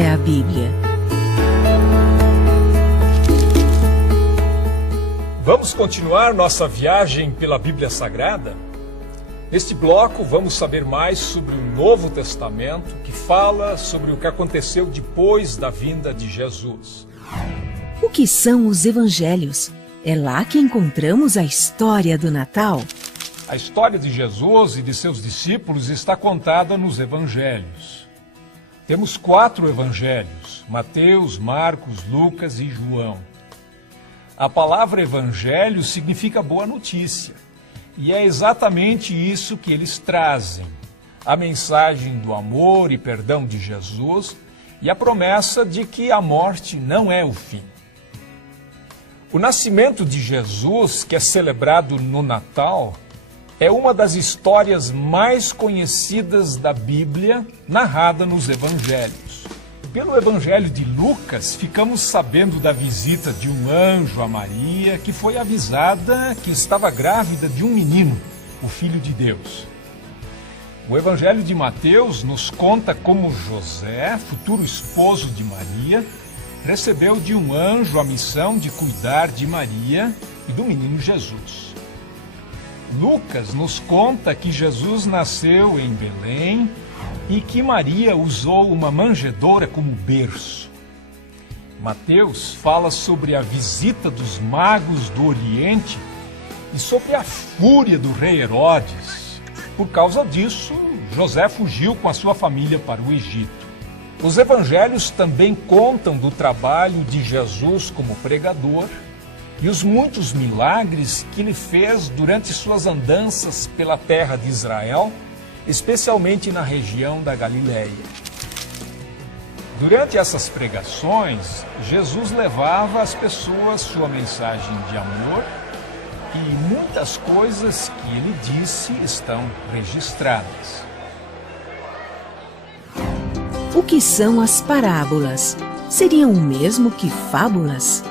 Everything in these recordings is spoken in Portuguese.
é a Bíblia? Vamos continuar nossa viagem pela Bíblia Sagrada? Neste bloco, vamos saber mais sobre o Novo Testamento, que fala sobre o que aconteceu depois da vinda de Jesus. O que são os Evangelhos? É lá que encontramos a história do Natal. A história de Jesus e de seus discípulos está contada nos Evangelhos. Temos 4 Evangelhos: Mateus, Marcos, Lucas e João. A palavra Evangelho significa boa notícia. E é exatamente isso que eles trazem: a mensagem do amor e perdão de Jesus e a promessa de que a morte não é o fim. O nascimento de Jesus, que é celebrado no Natal, é uma das histórias mais conhecidas da Bíblia, narrada nos Evangelhos. Pelo Evangelho de Lucas, ficamos sabendo da visita de um anjo a Maria, que foi avisada que estava grávida de um menino, o Filho de Deus. O Evangelho de Mateus nos conta como José, futuro esposo de Maria, recebeu de um anjo a missão de cuidar de Maria e do menino Jesus. Lucas nos conta que Jesus nasceu em Belém e que Maria usou uma manjedoura como berço. Mateus fala sobre a visita dos magos do Oriente e sobre a fúria do rei Herodes. Por causa disso, José fugiu com a sua família para o Egito. Os evangelhos também contam do trabalho de Jesus como pregador e os muitos milagres que ele fez durante suas andanças pela terra de Israel, especialmente na região da Galileia. Durante essas pregações, Jesus levava às pessoas sua mensagem de amor e muitas coisas que ele disse estão registradas. O que são as parábolas? Seriam o mesmo que fábulas?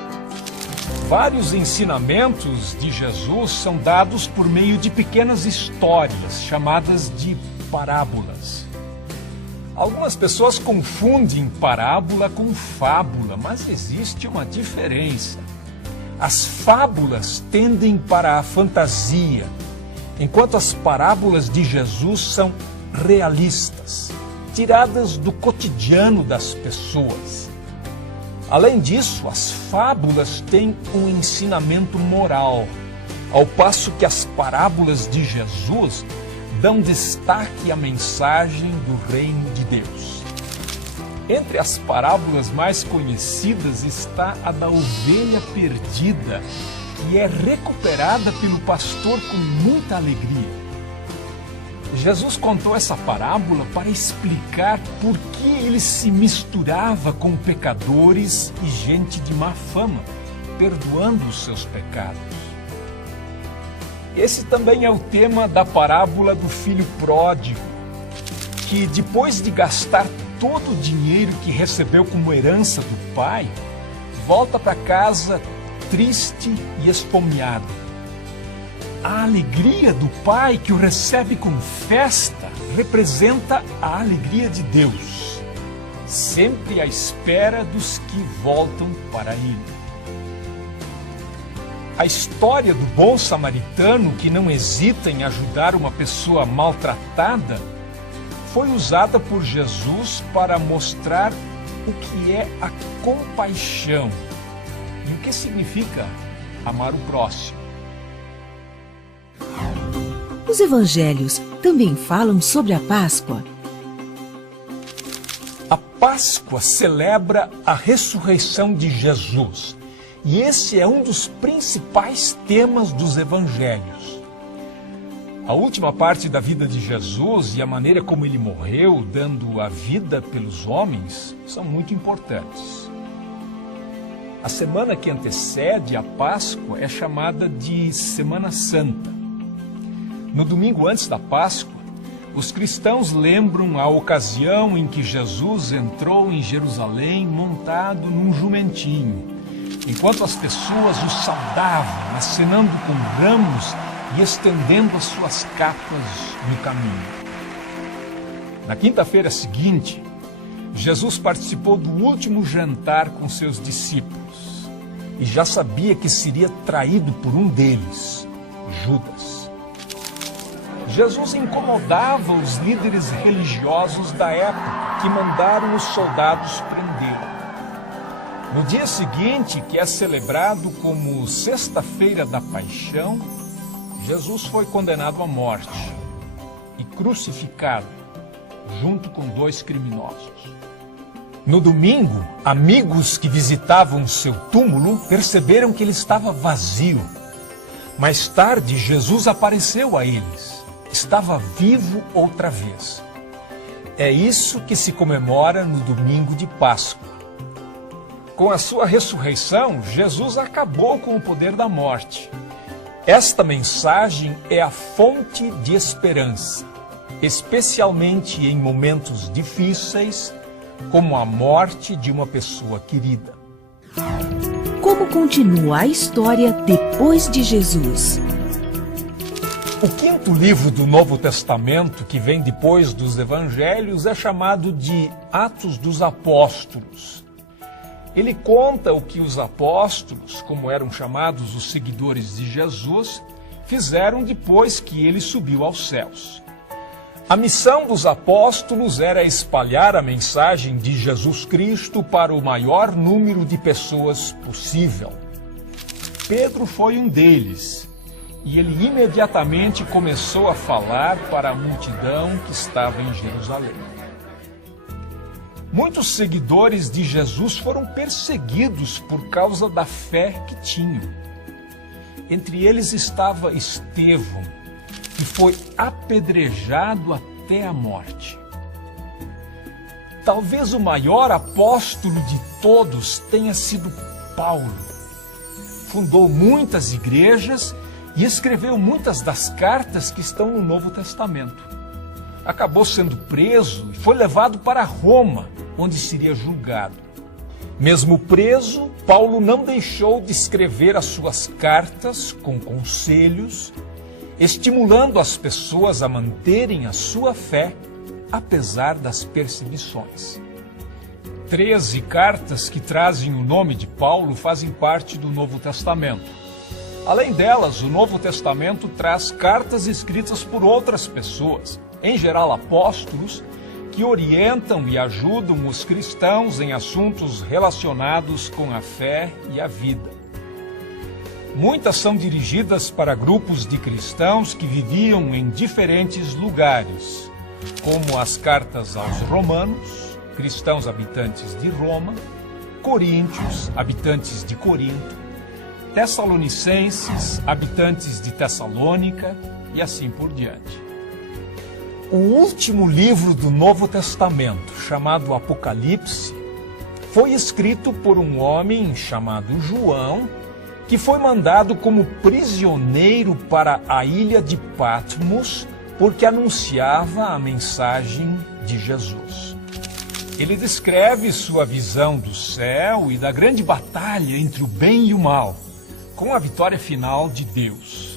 Vários ensinamentos de Jesus são dados por meio de pequenas histórias, chamadas de parábolas. Algumas pessoas confundem parábola com fábula, mas existe uma diferença. As fábulas tendem para a fantasia, enquanto as parábolas de Jesus são realistas, tiradas do cotidiano das pessoas. Além disso, as fábulas têm um ensinamento moral, ao passo que as parábolas de Jesus dão destaque à mensagem do reino de Deus. Entre as parábolas mais conhecidas está a da ovelha perdida, que é recuperada pelo pastor com muita alegria. Jesus contou essa parábola para explicar por que ele se misturava com pecadores e gente de má fama, perdoando os seus pecados. Esse também é o tema da parábola do filho pródigo, que depois de gastar todo o dinheiro que recebeu como herança do pai, volta para casa triste e esfomeado. A alegria do pai que o recebe com festa representa a alegria de Deus, sempre à espera dos que voltam para ele. A história do bom samaritano que não hesita em ajudar uma pessoa maltratada foi usada por Jesus para mostrar o que é a compaixão e o que significa amar o próximo. Os evangelhos também falam sobre a Páscoa. A Páscoa celebra a ressurreição de Jesus, e esse é um dos principais temas dos evangelhos. A última parte da vida de Jesus e a maneira como ele morreu, dando a vida pelos homens, são muito importantes. A semana que antecede a Páscoa é chamada de Semana Santa. No domingo antes da Páscoa, os cristãos lembram a ocasião em que Jesus entrou em Jerusalém montado num jumentinho, enquanto as pessoas o saudavam, acenando com ramos e estendendo as suas capas no caminho. Na quinta-feira seguinte, Jesus participou do último jantar com seus discípulos e já sabia que seria traído por um deles, Judas. Jesus incomodava os líderes religiosos da época, que mandaram os soldados prendê-lo. No dia seguinte, que é celebrado como Sexta-feira da Paixão, Jesus foi condenado à morte e crucificado, junto com 2 criminosos. No domingo, amigos que visitavam seu túmulo perceberam que ele estava vazio. Mais tarde, Jesus apareceu a eles. Estava vivo outra vez. É isso que se comemora no domingo de Páscoa. Com a sua ressurreição, Jesus acabou com o poder da morte. Esta mensagem é a fonte de esperança, especialmente em momentos difíceis, como a morte de uma pessoa querida. Como continua a história depois de Jesus? O 5º livro do Novo Testamento, que vem depois dos Evangelhos, é chamado de Atos dos Apóstolos. Ele conta o que os apóstolos, como eram chamados os seguidores de Jesus, fizeram depois que ele subiu aos céus. A missão dos apóstolos era espalhar a mensagem de Jesus Cristo para o maior número de pessoas possível. Pedro foi um deles, e ele imediatamente começou a falar para a multidão que estava em Jerusalém. Muitos seguidores de Jesus foram perseguidos por causa da fé que tinham. Entre eles estava Estevão, que foi apedrejado até a morte. Talvez o maior apóstolo de todos tenha sido Paulo. Fundou muitas igrejas e escreveu muitas das cartas que estão no Novo Testamento. Acabou sendo preso e foi levado para Roma, onde seria julgado. Mesmo preso, Paulo não deixou de escrever as suas cartas com conselhos, estimulando as pessoas a manterem a sua fé, apesar das perseguições. 13 cartas que trazem o nome de Paulo fazem parte do Novo Testamento. Além delas, o Novo Testamento traz cartas escritas por outras pessoas, em geral apóstolos, que orientam e ajudam os cristãos em assuntos relacionados com a fé e a vida. Muitas são dirigidas para grupos de cristãos que viviam em diferentes lugares, como as cartas aos Romanos, cristãos habitantes de Roma, Coríntios, habitantes de Corinto, Tessalonicenses, habitantes de Tessalônica e assim por diante. O último livro do Novo Testamento, chamado Apocalipse, foi escrito por um homem chamado João, que foi mandado como prisioneiro para a ilha de Patmos, porque anunciava a mensagem de Jesus. Ele descreve sua visão do céu e da grande batalha entre o bem e o mal, com a vitória final de Deus.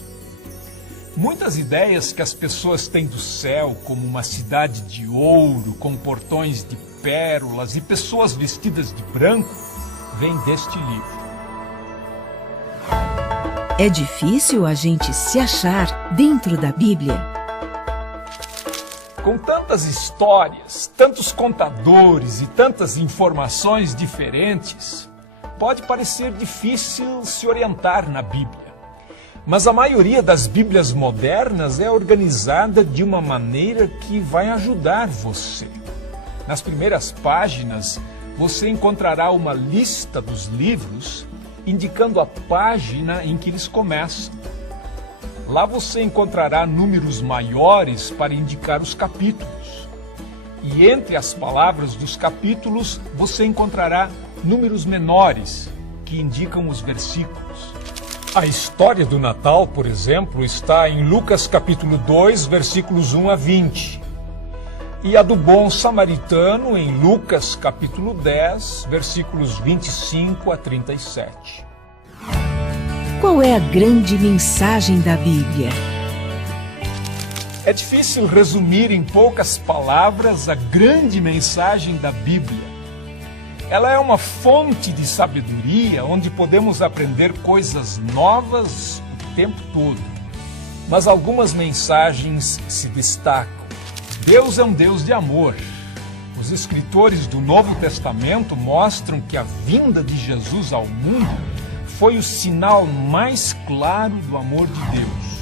Muitas ideias que as pessoas têm do céu, como uma cidade de ouro, com portões de pérolas e pessoas vestidas de branco, vêm deste livro. É difícil a gente se achar dentro da Bíblia. Com tantas histórias, tantos contadores e tantas informações diferentes, pode parecer difícil se orientar na Bíblia. Mas a maioria das Bíblias modernas é organizada de uma maneira que vai ajudar você. Nas primeiras páginas, você encontrará uma lista dos livros, indicando a página em que eles começam. Lá você encontrará números maiores para indicar os capítulos. E entre as palavras dos capítulos, você encontrará números menores, que indicam os versículos. A história do Natal, por exemplo, está em Lucas capítulo 2, versículos 1 a 20. E a do bom samaritano em Lucas capítulo 10, versículos 25 a 37. Qual é a grande mensagem da Bíblia? É difícil resumir em poucas palavras a grande mensagem da Bíblia. Ela é uma fonte de sabedoria onde podemos aprender coisas novas o tempo todo. Mas algumas mensagens se destacam. Deus é um Deus de amor. Os escritores do Novo Testamento mostram que a vinda de Jesus ao mundo foi o sinal mais claro do amor de Deus.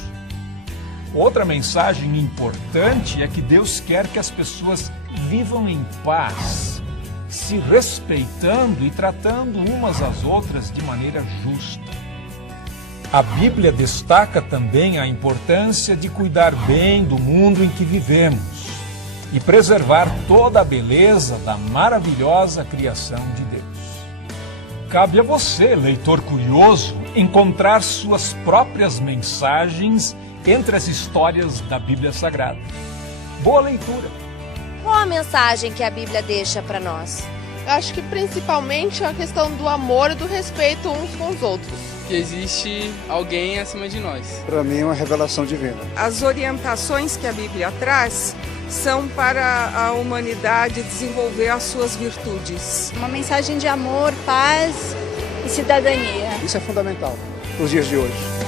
Outra mensagem importante é que Deus quer que as pessoas vivam em paz, se respeitando e tratando umas às outras de maneira justa. A Bíblia destaca também a importância de cuidar bem do mundo em que vivemos e preservar toda a beleza da maravilhosa criação de Deus. Cabe a você, leitor curioso, encontrar suas próprias mensagens entre as histórias da Bíblia Sagrada. Boa leitura! Qual a mensagem que a Bíblia deixa para nós? Eu acho que principalmente a questão do amor e do respeito uns com os outros. Que existe alguém acima de nós. Para mim é uma revelação divina. As orientações que a Bíblia traz são para a humanidade desenvolver as suas virtudes. Uma mensagem de amor, paz e cidadania. Isso é fundamental nos dias de hoje.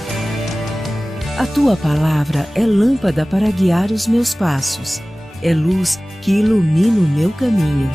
A tua palavra é lâmpada para guiar os meus passos, é luz que ilumina o meu caminho.